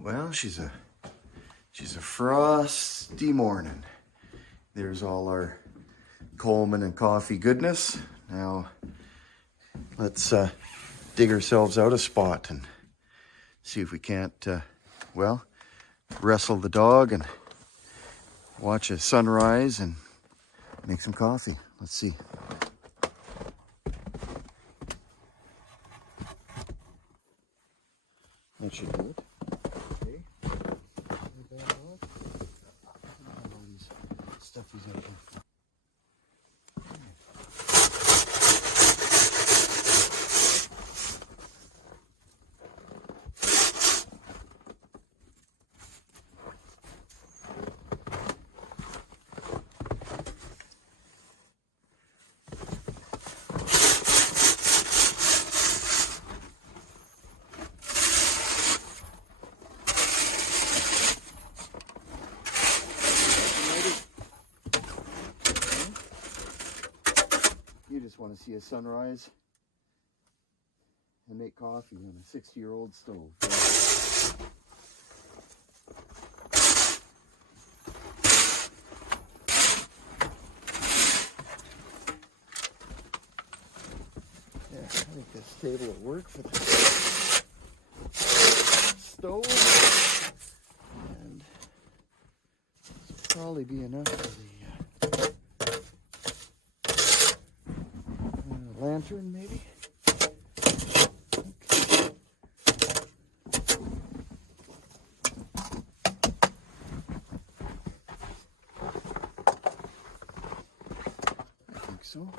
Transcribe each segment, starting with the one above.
Well, she's a frosty morning. There's all our Coleman and coffee goodness. Now let's dig ourselves out a spot and see if we can't, well, wrestle the dog and watch a sunrise and make some coffee. Let's see. That should do it. Okay. All these stuffies out here. You just want to see a sunrise and make coffee on a 60-year-old stove. Yeah, I think this table will work for the stove, and this will probably be enough for the lantern, maybe. Okay. I think so.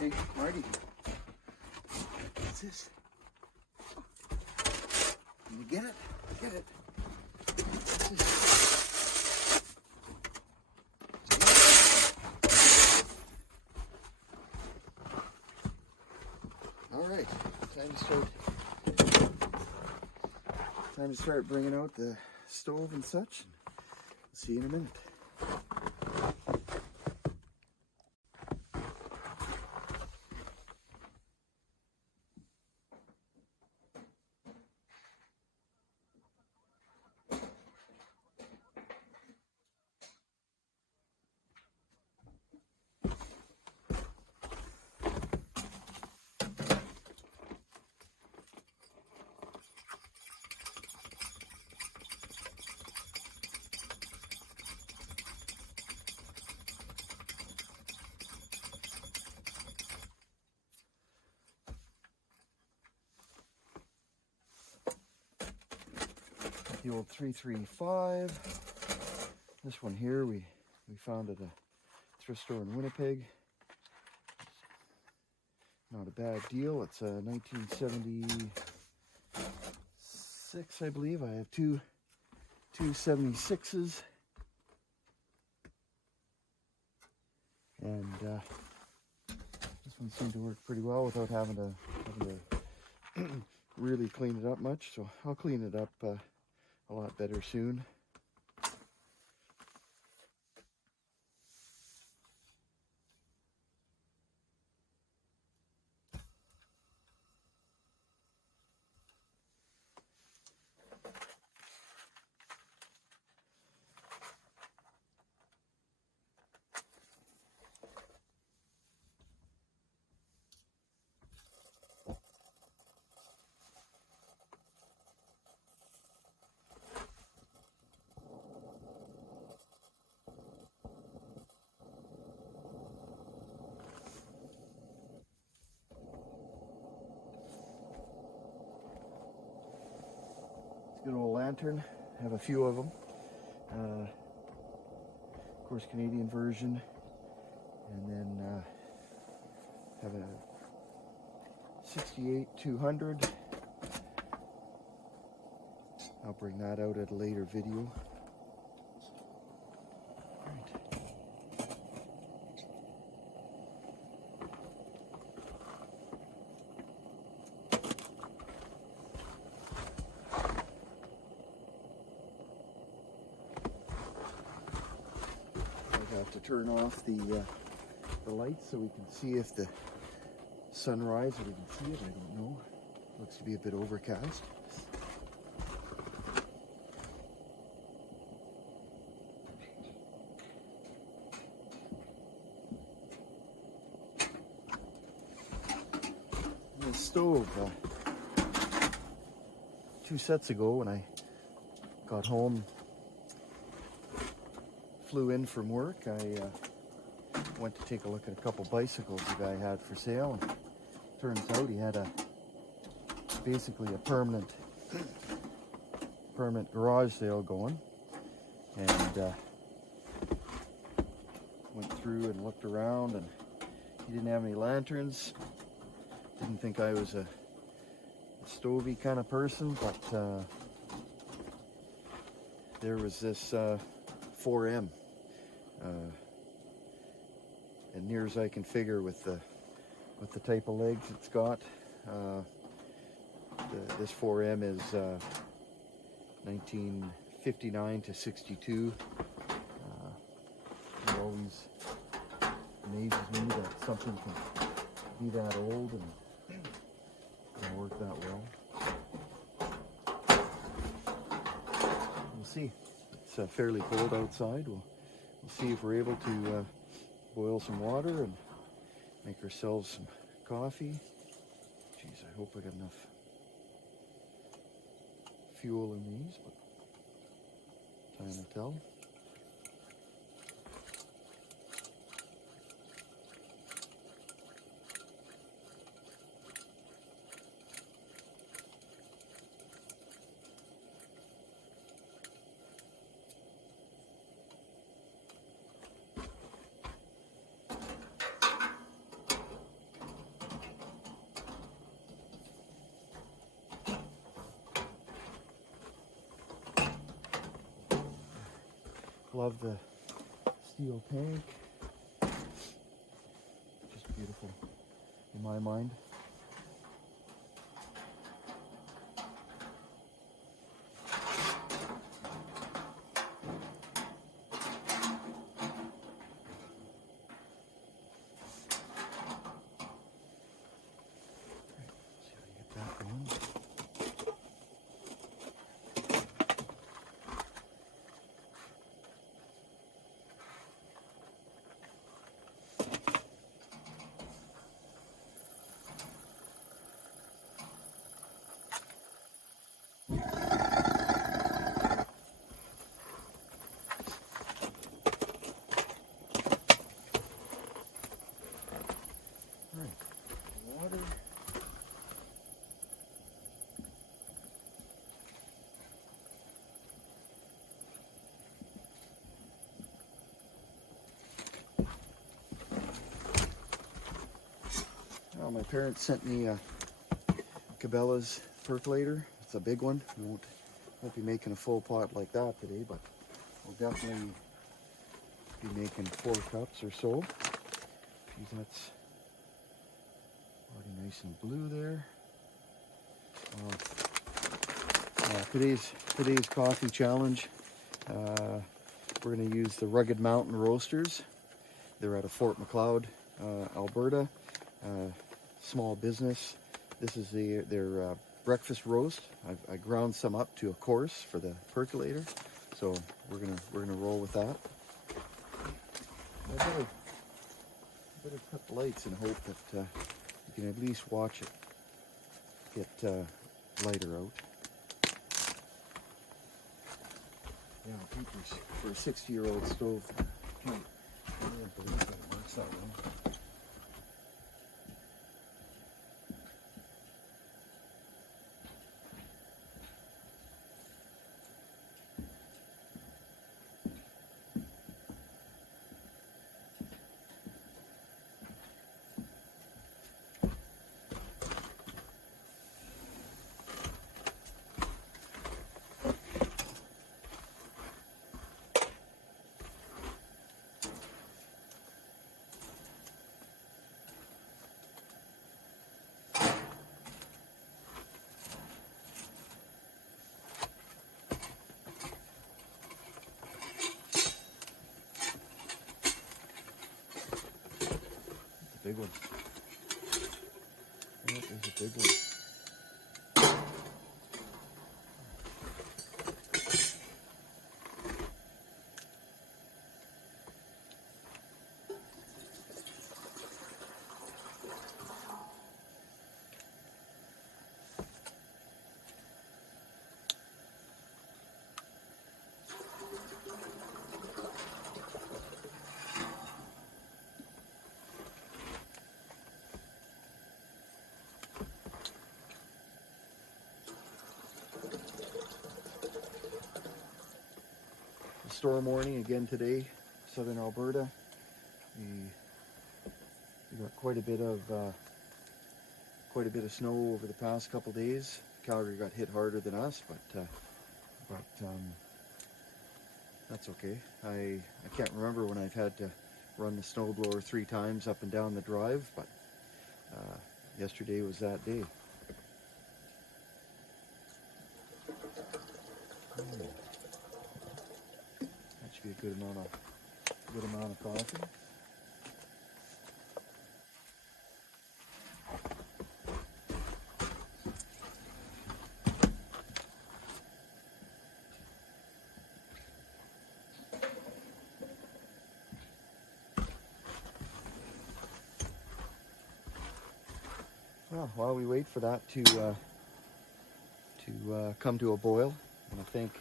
Hey, Marty, what's this? Can you get it? Get it. What's this? All right, time to start bringing out the stove and such. See you in a minute. The old 335. This one here we found at a thrift store in Winnipeg. Not a bad deal. It's a 1976, I believe. I have two 76s, and this one seemed to work pretty well without having to really clean it up much. So I'll clean it up a lot better soon. Good old lantern. I have a few of them. Of course, Canadian version, and then have a 68-200. I'll bring that out at a later video. I have to turn off the lights so we can see if the sunrise, or we can see it, I don't know. Looks to be a bit overcast. The stove, 2 sets ago when I got home, flew in from work, I went to take a look at a couple bicycles the guy had for sale, and turns out he had basically a permanent garage sale going, and went through and looked around, and he didn't have any lanterns. Didn't think I was a stovey kind of person, but there was this 4M, and near as I can figure with the type of legs it's got, this 4M is 1959 to 62. It always amazes me that something can be that old and work that well. We'll see. It's fairly cold outside. We'll see if we're able to boil some water and make ourselves some coffee. Geez, I hope I got enough fuel in these, but time to tell. Love the steel tank. Just beautiful in my mind. Well, my parents sent me a Cabela's percolator. It's a big one. We won't be making a full pot like that today, but we'll definitely be making 4 cups or so. Geez, that's already nice and blue there. Today's coffee challenge, we're going to use the Rugged Mountain Roasters. They're out of Fort McLeod, Alberta. Small business. This is their breakfast roast. I ground some up to a coarse for the percolator, so we're gonna roll with that. I better cut the lights and hope that you can at least watch it get lighter out. Yeah, papers for a 60-year-old stove. I can't believe that it works that way. big one. Oh, there's a big one. Storm warning again today, southern Alberta. We got quite a bit of snow over the past couple days. Calgary got hit harder than us, but that's okay. I can't remember when I've had to run the snowblower 3 times up and down the drive, but yesterday was that day. That should be a good amount of coffee. Well, while we wait for that to come to a boil, and I think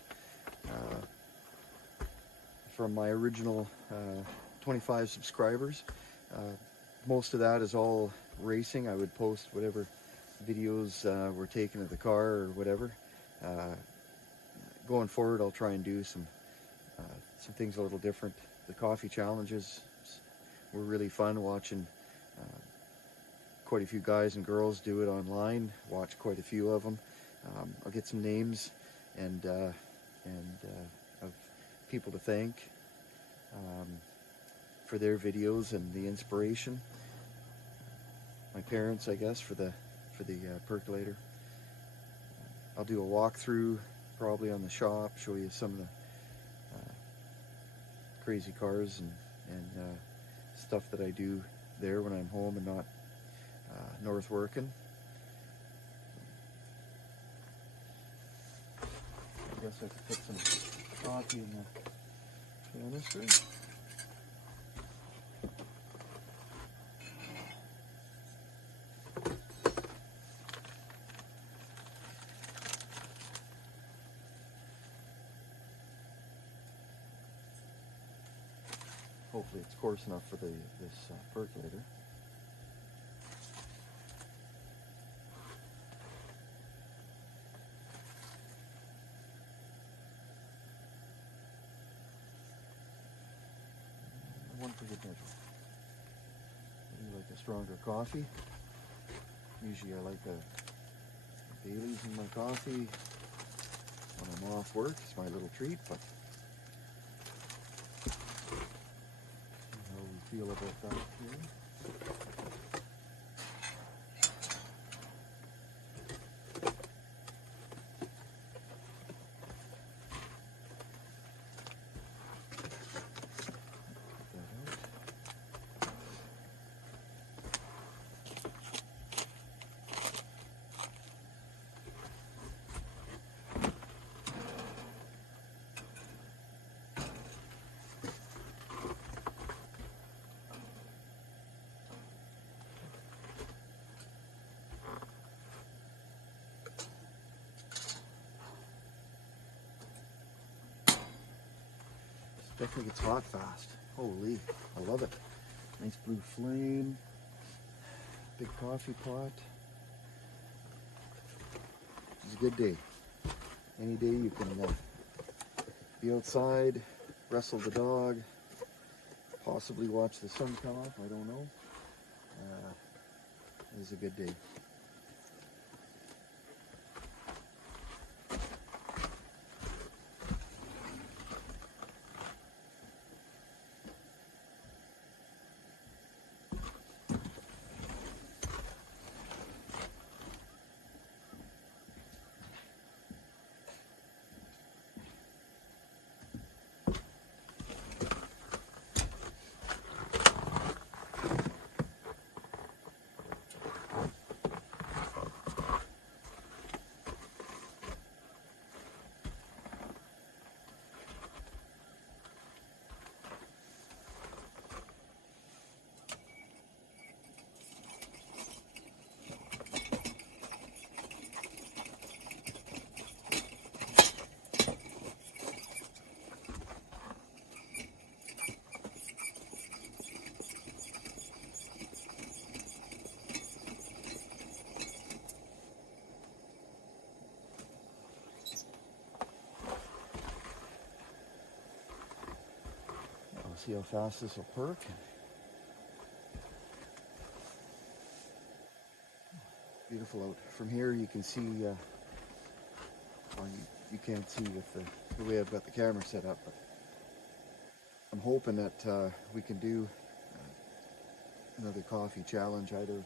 from my original 25 subscribers, most of that is all racing. I would post whatever videos were taken of the car or whatever. Going forward, I'll try and do some things a little different. The coffee challenges were really fun, watching quite a few guys and girls do it online. Watch quite a few of them. I'll get some names and of people to thank for their videos and the inspiration. My parents, I guess, for the percolator. I'll do a walkthrough probably on the shop, show you some of the crazy cars and stuff that I do there when I'm home and not north working. I guess I could put some coffee in the canister. Hopefully it's coarse enough for this percolator. One for good measure. I do like a stronger coffee. Usually I like a Bailey's in my coffee when I'm off work. It's my little treat, but how we feel about that here. Definitely gets hot fast. Holy, I love it. Nice blue flame. Big coffee pot. It's a good day. Any day you can be outside, wrestle the dog, possibly watch the sun come up, I don't know. It is a good day. See how fast this will perk. Beautiful out. From here you can see, well, you can't see with the way I've got the camera set up, but I'm hoping that we can do another coffee challenge either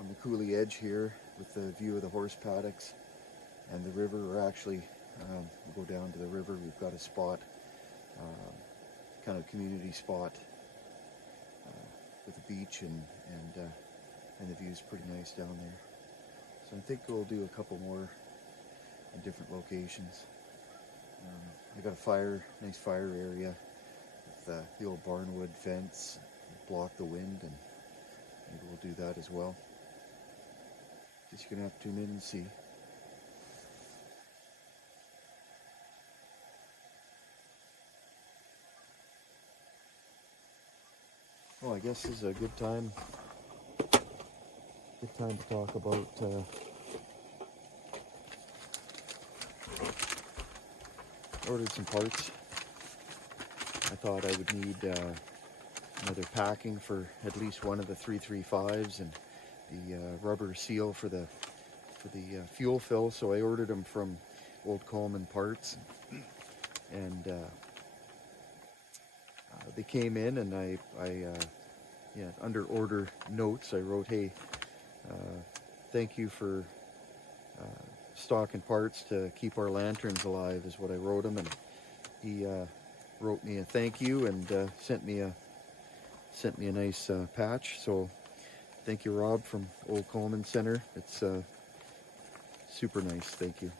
on the coulee edge here with the view of the horse paddocks and the river, or actually we'll go down to the river. We've got a spot, kind of community spot with a beach, and the view's pretty nice down there. So I think we'll do a couple more in different locations. I got a nice fire area with the old barnwood fence, block the wind, and maybe we'll do that as well. Guess you're gonna have to tune in and see. Well, I guess this is a good time to talk about ordered some parts. I thought I would need another packing for at least one of the 335s, and the rubber seal for the fuel fill. So I ordered them from Old Coleman Parts, and they came in, and I under order notes I wrote, hey, thank you for stocking parts to keep our lanterns alive, is what I wrote him. And he wrote me a thank you and sent me a nice patch. So thank you, Rob, from Old Coleman Center. It's super nice. Thank you.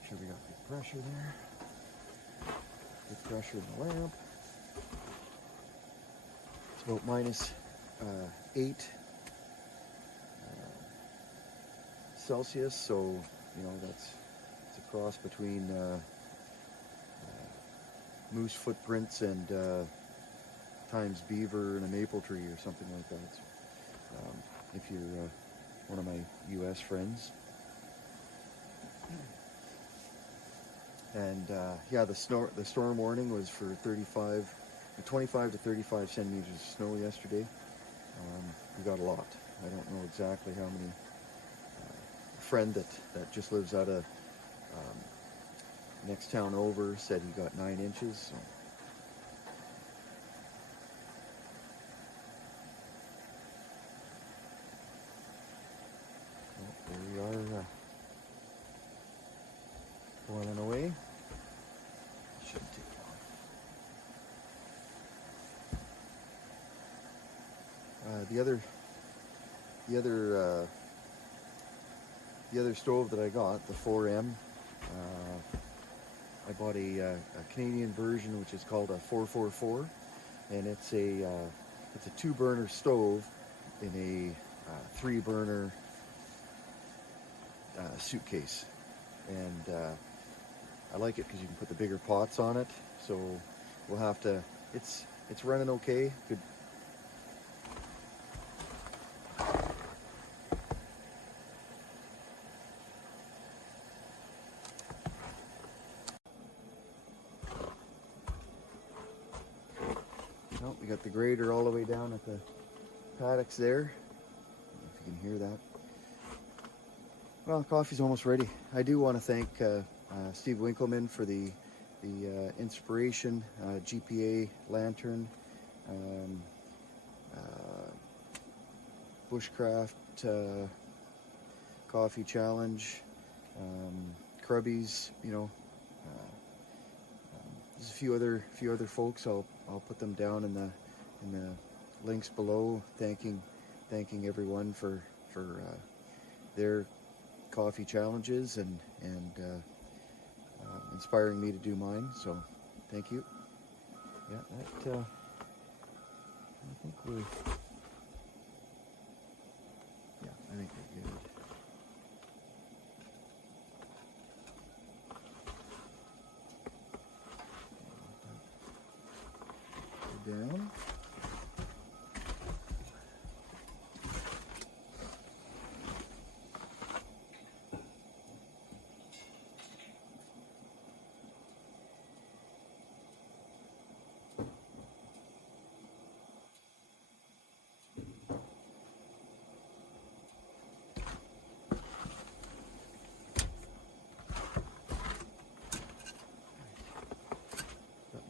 Make sure we got good pressure there. Good pressure in the lamp. It's about minus 8 Celsius, so you know it's a cross between moose footprints and times beaver and a maple tree or something like that. So, if you're one of my U.S. friends. And yeah, the storm warning was for 25 to 35 centimeters of snow yesterday. We got a lot. I don't know exactly how many. A friend that just lives out of next town over said he got 9 inches. So. Well, there we are, boiling away. Shouldn't take long. The other stove that I got, the 4M, I bought a Canadian version, which is called a 444, and it's a 2-burner stove in a 3-burner suitcase, and I like it because you can put the bigger pots on it. So we'll have to. It's running okay. Good. Oh, we got the grader all the way down at the paddocks there. I don't know if you can hear that. Well, coffee's almost ready. I do want to thank Steve Winkleman for the inspiration, GPA lantern, Bushcraft coffee challenge, Crubbies. You know, there's a few other folks. I'll put them down in the links below. Thanking everyone for their coffee challenges and inspiring me to do mine. So thank you. Yeah, that I think down.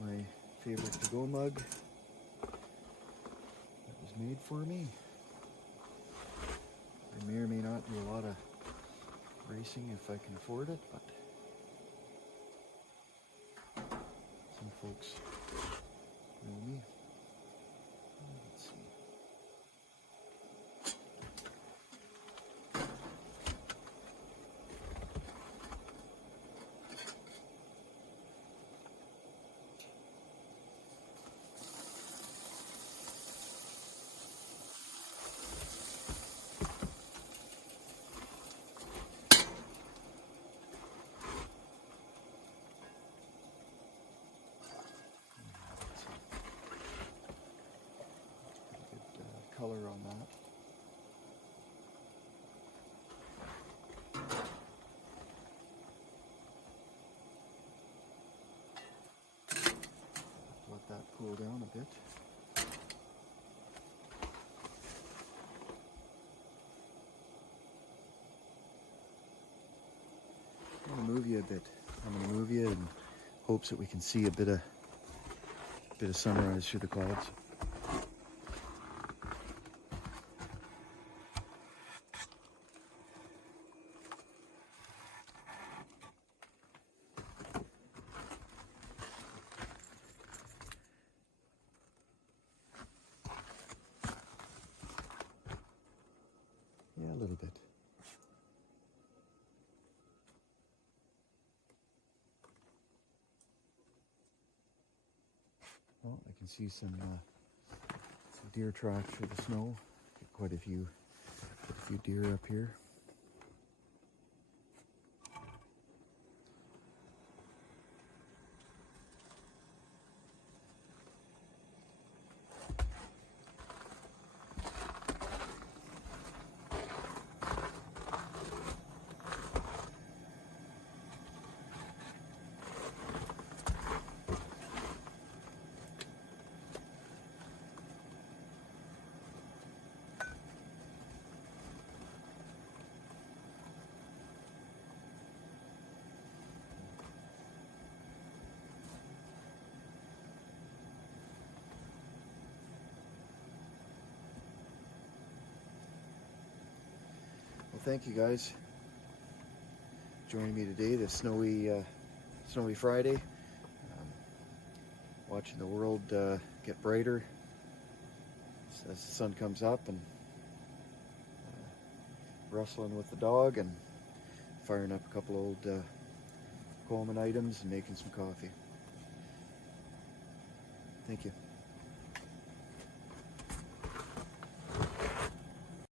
My favorite to-go mug that was made for me. I may or may not do a lot of racing if I can afford it, but some folks know me. Let's see. Color on that. Let that cool down a bit. I'm going to move you a bit. I'm going to move you in hopes that we can see a bit of sunrise through the clouds. Yeah, a little bit. Well, I can see some deer tracks through the snow. Get quite a few deer up here. Well, thank you guys for joining me today, this snowy Friday. Watching the world get brighter as the sun comes up, and wrestling with the dog and firing up a couple old Coleman items and making some coffee. Thank you.